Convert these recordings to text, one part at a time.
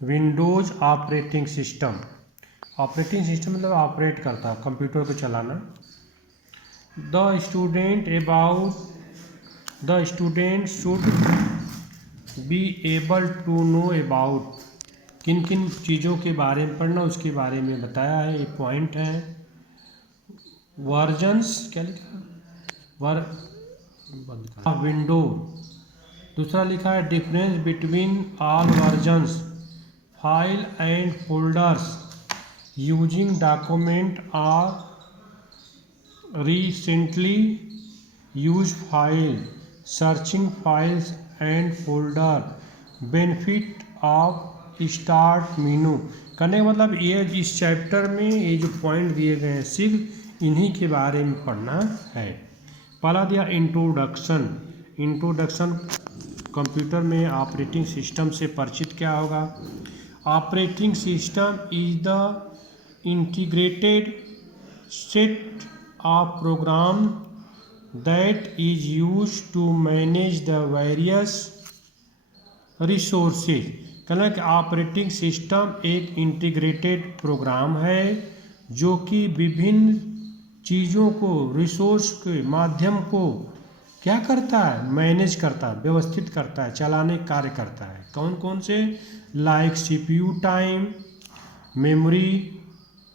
Windows operating system मतलब operate करता है, कंप्यूटर को चलाना। The student should be able to know about, किन किन चीज़ों के बारे में पढ़ना उसके बारे में बताया है। एक पॉइंट है वर्जन्स, क्या लिखा विंडो। दूसरा लिखा है difference between all versions, file and folders, using document are recently use file, searching files and folder, benefit of start menu. करने का मतलब ये इस चैप्टर में ये जो पॉइंट दिए गए हैं सिर्फ इन्हीं के बारे में पढ़ना है। पहला दिया इंट्रोडक्शन कंप्यूटर में ऑपरेटिंग सिस्टम से परिचित क्या होगा। Operating system is the integrated set of program that is use to manage the various resources. कहना कि ऑपरेटिंग सिस्टम एक इंटीग्रेटेड प्रोग्राम है जो कि विभिन्न चीज़ों को, रिसोर्स के माध्यम को क्या करता है, मैनेज करता है, व्यवस्थित करता है, चलाने कार्य करता है। कौन कौन से, like CPU time, memory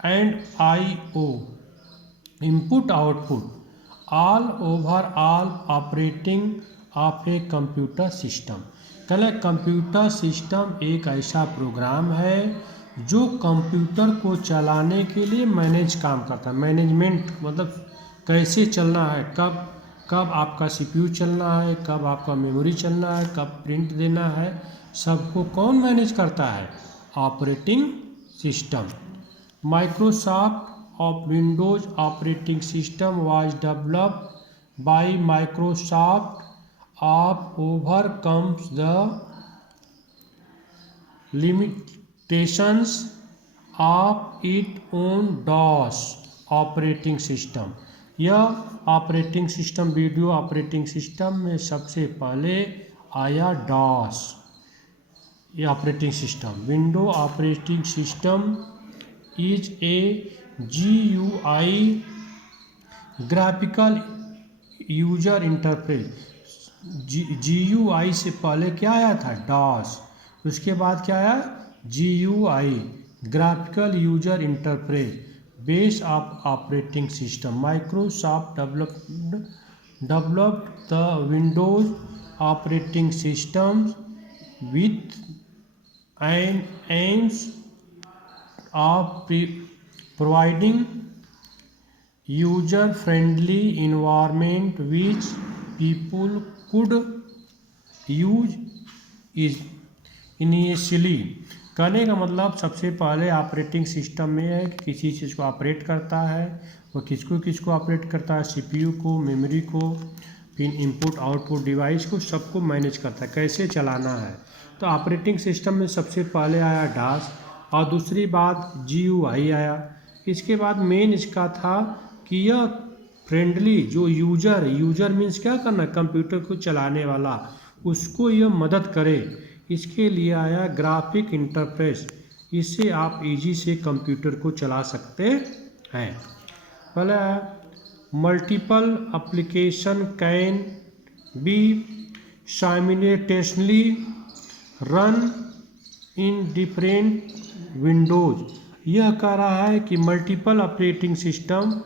and IO, input output, all overall operating of a computer system. कहना कंप्यूटर सिस्टम एक ऐसा प्रोग्राम है जो कंप्यूटर को चलाने के लिए मैनेज काम करता है। मैनेजमेंट मतलब कैसे चलना है, कब आपका सीपीयू चलना है, कब आपका मेमोरी चलना है, कब प्रिंट देना है, सबको कौन मैनेज करता है, operating system. Microsoft of Windows operating system was developed by Microsoft of overcomes the limitations of its own DOS operating system. यह operating system, video operating system में सबसे पहले आया डॉस। ये operating system, window operating system is a GUI graphical user interface. GUI से पहले क्या आया था, डॉस। उसके बाद क्या आया, GUI graphical user interface base of operating system. Microsoft developed the Windows operating system with an AIIMS of providing user friendly environment which people could use is initially. कहने का मतलब सबसे पहले ऑपरेटिंग सिस्टम में है कि किसी चीज़ को ऑपरेट करता है, वो किसको ऑपरेट करता है, सीपीयू को, मेमोरी को, फिर इनपुट आउटपुट डिवाइस को, सबको मैनेज करता है, कैसे चलाना है। तो ऑपरेटिंग सिस्टम में सबसे पहले आया डॉस और दूसरी बात GUI आया। इसके बाद मेन इसका था कि यह फ्रेंडली जो यूजर मीन्स क्या करना, कंप्यूटर को चलाने वाला, उसको यह मदद करे, इसके लिए आया ग्राफिक इंटरफेस। इससे आप इजी से कंप्यूटर को चला सकते हैं। पहला multiple application can be simultaneously run in different Windows. यह कह रहा है कि multiple operating system,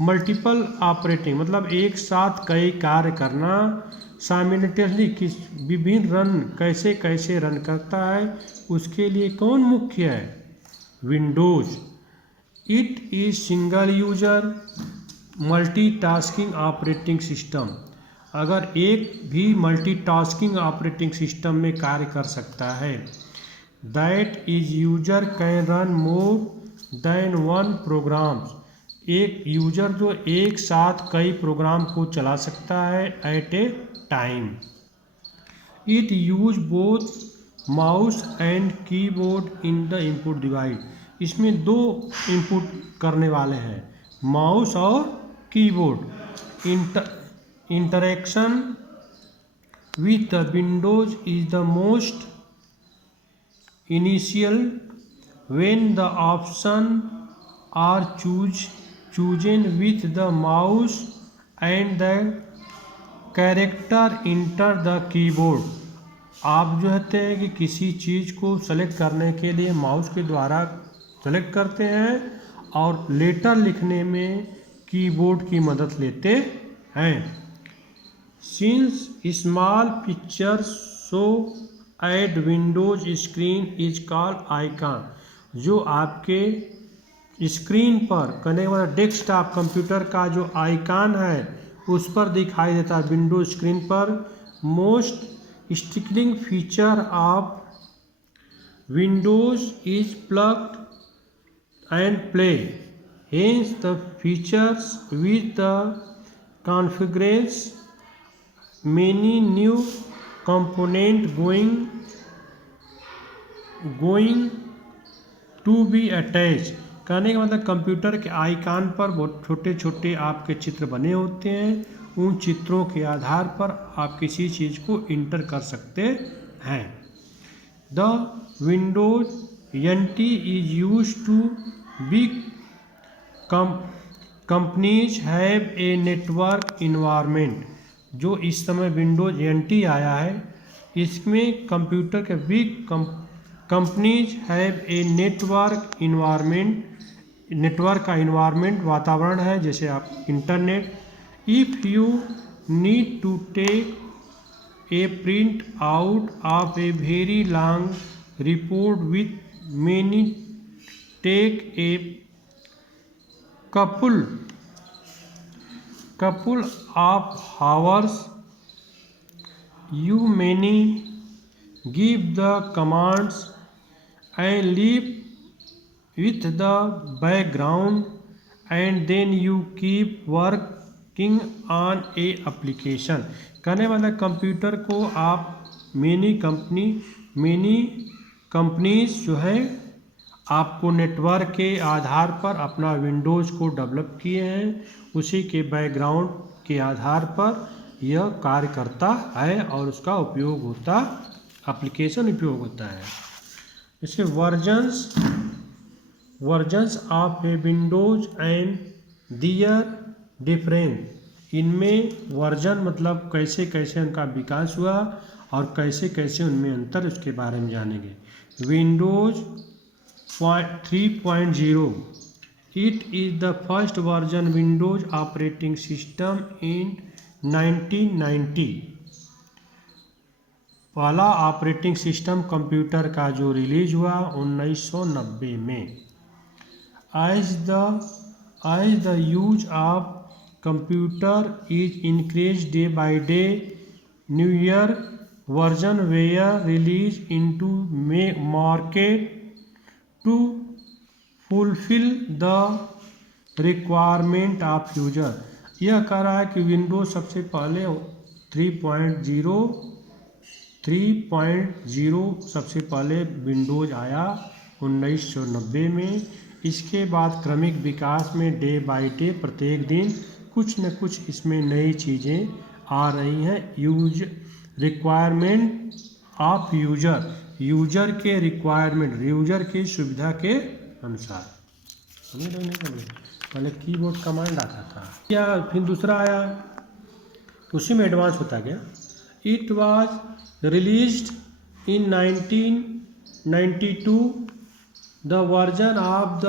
multiple operating मतलब एक साथ कई कार्य करना, साइमल्टेनियसली किस विभिन्न रन कैसे रन करता है, उसके लिए कौन मुख्य है, Windows. It is single user multitasking operating system. अगर एक भी मल्टीटास्किंग ऑपरेटिंग सिस्टम में कार्य कर सकता है। That is user can run more than one programs. एक यूजर जो एक साथ कई प्रोग्राम को चला सकता है at a time. It use both mouse and keyboard in the input device. इसमें दो इनपुट करने वाले हैं, माउस और keyboard. Interaction with the windows is the most initial when the option are chosen with the mouse and the character enter the keyboard। आप जो कहते हैं कि किसी चीज़ को सेलेक्ट करने के लिए माउस के द्वारा सेलेक्ट करते हैं और लेटर लिखने में कीबोर्ड की मदद लेते हैं। Since small picture show at Windows screen is called icon. जो आपके स्क्रीन पर करने वाला डेस्कटॉप कंप्यूटर का जो आइकॉन है उस पर दिखाई देता है विंडोज स्क्रीन पर। Most striking feature of Windows is plug and play. Hence the features with the configurations many new component going to be attached। कहने का मतलब कंप्यूटर के आइकॉन पर बहुत छोटे छोटे आपके चित्र बने होते हैं। उन चित्रों के आधार पर आप किसी चीज़ को इंटर कर सकते हैं। The windows NT is use to big companies have a network environment. जो इस समय विंडोज NT आया है इसमें कंप्यूटर के big companies have a network का इन्वायरमेंट वातावरण है, जैसे आप internet. If you need to take a print out of a very long report with many take a couple of hours, you may give the commands and leave with the background and then you keep working on a application। कहने वाला computer को आप many companies जो है आपको network के आधार पर अपना विंडोज़ को डेवलप किए हैं, उसी के बैकग्राउंड के आधार पर यह कार्य करता है और उसका उपयोग होता एप्लीकेशन उपयोग होता है। जैसे versions of a windows and their difference. इनमें वर्जन मतलब कैसे कैसे उनका विकास हुआ और कैसे कैसे उनमें अंतर, उसके बारे में जानेंगे। Windows 3.0 it is the first version Windows operating system in 1990। पहला ऑपरेटिंग सिस्टम कंप्यूटर का जो रिलीज हुआ 1990 में। as the use of computer is increased day by day, newer version were released into market to fulfill the requirement of user। यह कह रहा है कि विंडोज सबसे पहले 3.0 सबसे पहले विंडोज आया 1990 में। इसके बाद क्रमिक विकास में डे बाय डे प्रत्येक दिन कुछ न कुछ इसमें नई चीज़ें आ रही हैं। रिक्वायरमेंट ऑफ यूजर के रिक्वायरमेंट, यूजर की सुविधा के अनुसार। समझ रहे नहीं? पहले कीबोर्ड कमांड आता था या फिर दूसरा आया, उसी में एडवांस होता गया। It was released in 1992। The version of the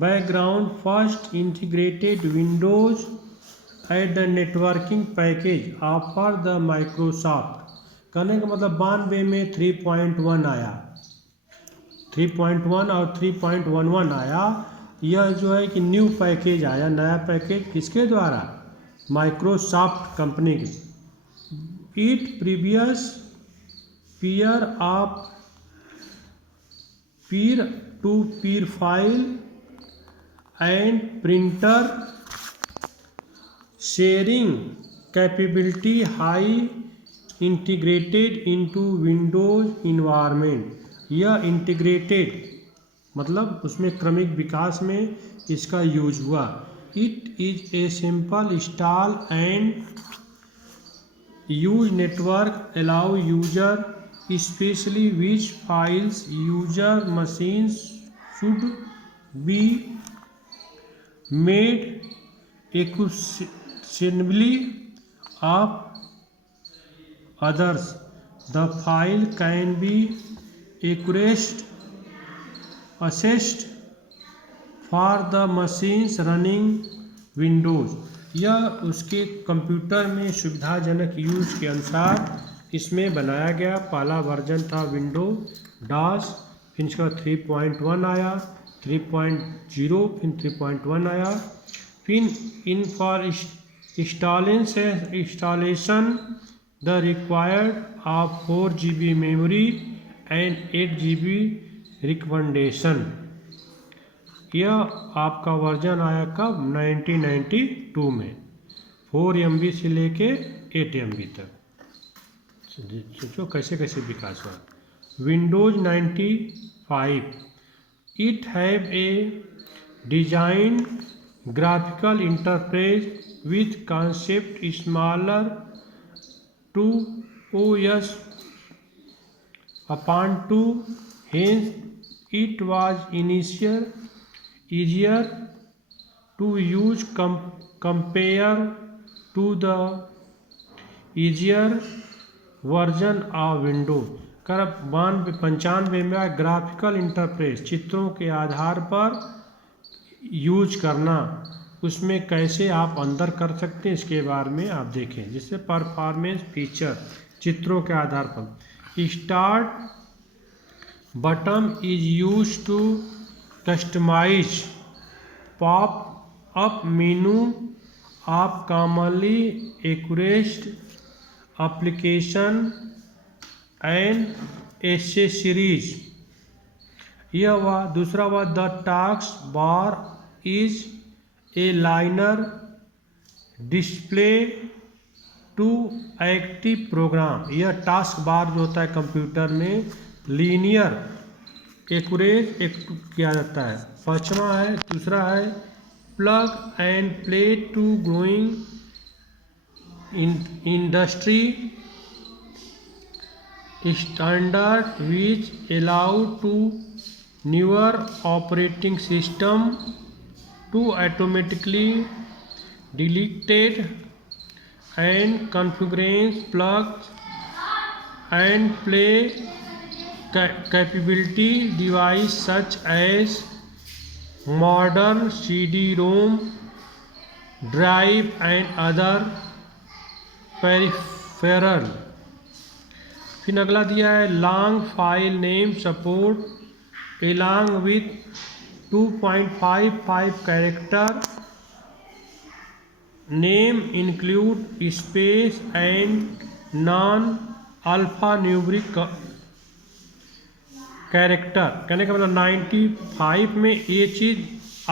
background first integrated Windows at the networking package offer the Microsoft. कहने का मतलब 92 में 3.1 आया, 3.1 और 3.11 आया। यह जो है कि न्यू पैकेज आया, नया पैकेज किसके द्वारा? माइक्रोसॉफ्ट कंपनी के। It previous peer to peer file and printer sharing capability high integrated into windows environment. यह इंटीग्रेटेड मतलब उसमें क्रमिक विकास में इसका यूज हुआ। It is a simple install and use network allow user specially which files user machines should be made accessibly of others. The file can be accessed for the machines running Windows. यह उसके computer में सुविधाजनक use के अनुसार इसमें बनाया गया। पहला वर्जन था विंडो डॉस, फिर इसका 3.1 आया, 3.0, फिर 3.1 आया। फिर in for installation the required of 4 GB memory and 8 GB recommendation। यह आपका वर्जन आया कब? 1992 में, 4 MB से लेके 8 MB तक। सोचो कैसे कैसे विकास हुआ। Windows 95 it have a design graphical interface with concept smaller to OS upon 2, hence it was initially easier to use compared to the easier version of Windows। 95 में ग्राफिकल इंटरफेस चित्रों के आधार पर यूज करना, उसमें कैसे आप अंदर कर सकते हैं इसके बारे में आप देखें। जिससे परफॉर्मेंस फीचर चित्रों के आधार पर start button is use to customize pop up menu of commonly accurate application and accessories. यह हुआ। दूसरा हुआ the task bar is a liner display to active program. यह टास्क बार जो होता है कंप्यूटर में लीनियर एक्यूरेट किया जाता है। पांचवा है, दूसरा है plug and play to growing industry standard which allow to newer operating system to automatically delete and configure plug and play capability device such as modern CD-ROM drive and other peripheral। फिर अगला दिया है long file name support along with 2.55 character name include space and non-alphanumeric character। कहने का मतलब 95 में ये चीज़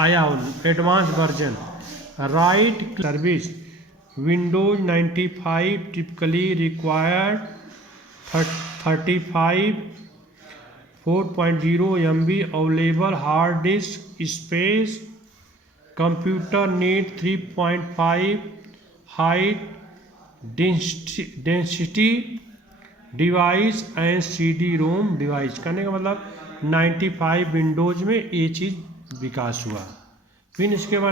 आया advance version. Right service Windows 95 typically required 35 4.0 MB available hard disk space. Computer need 3.5 height density device and CD-ROM device. कहने का मतलब 95 Windows में ये चीज़ विकास हुआ। फिर इसके बाद